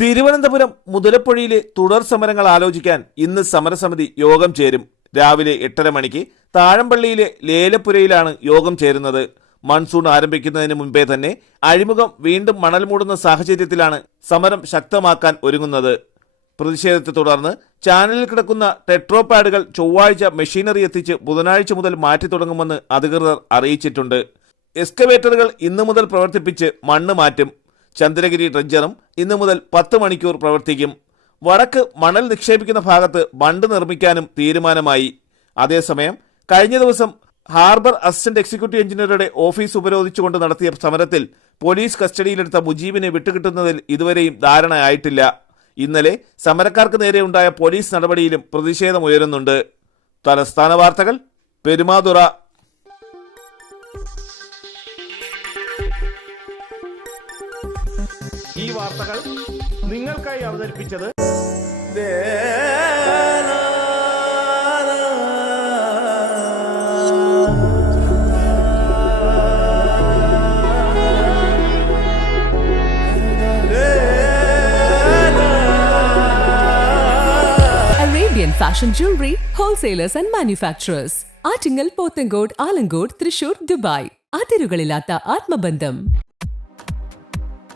തിരുവനന്തപുരം മുതലപ്പുഴയിലെ തുടർ സമരങ്ങൾ ആലോചിക്കാൻ ഇന്ന് സമരസമിതി യോഗം ചേരും. രാവിലെ എട്ടര മണിക്ക് താഴമ്പള്ളിയിലെ ലേലപ്പുരയിലാണ് യോഗം ചേരുന്നത്. മൺസൂൺ ആരംഭിക്കുന്നതിന് മുമ്പേ തന്നെ അഴിമുഖം വീണ്ടും മണൽ മൂടുന്ന സാഹചര്യത്തിലാണ് സമരം ശക്തമാക്കാൻ ഒരുങ്ങുന്നത്. പ്രതിഷേധത്തെ തുടർന്ന് ചാനലിൽ കിടക്കുന്ന ടെട്രോ പാഡുകൾ ചൊവ്വാഴ്ച മെഷീനറി എത്തിച്ച് ബുധനാഴ്ച മുതൽ മാറ്റി തുടങ്ങുമെന്ന് അധികൃതർ അറിയിച്ചിട്ടുണ്ട്. എക്സ്കവേറ്ററുകൾ ഇന്നു മുതൽ പ്രവർത്തിപ്പിച്ച് മണ്ണ് മാറ്റും. ചന്ദ്രഗിരി ഡ്രഡ്ജറും ഇന്നു മുതൽ പത്ത് മണിക്കൂർ പ്രവർത്തിക്കും. വടക്ക് മണൽ നിക്ഷേപിക്കുന്ന ഭാഗത്ത് ബണ്ട് നിർമ്മിക്കാനും തീരുമാനമായി. അതേസമയം കഴിഞ്ഞ ദിവസം ഹാർബർ അസിസ്റ്റന്റ് എക്സിക്യൂട്ടീവ് എഞ്ചിനീയറുടെ ഓഫീസ് ഉപരോധിച്ചുകൊണ്ട് നടത്തിയ സമരത്തിൽ പോലീസ് കസ്റ്റഡിയിലെടുത്ത മുജീബിനെ വിട്ടുകിട്ടുന്നതിൽ ഇതുവരെയും ധാരണയായിട്ടില്ല. ഇന്നലെ സമരക്കാർക്ക് നേരെയുണ്ടായ പോലീസ് നടപടിയിലും പ്രതിഷേധമുയരുന്നുണ്ട് തലസ്ഥാന വാർത്തകൾ പെരുമാതുറ. ഈ വാർത്തകൾ നിങ്ങൾക്കായി അവതരിപ്പിച്ചത് Arabian Fashion Jewelry Wholesalers and Manufacturers. Attingal Pothencode Alamcode Thrissur Dubai അതിരുകളില്ലാത്ത ആത്മബന്ധം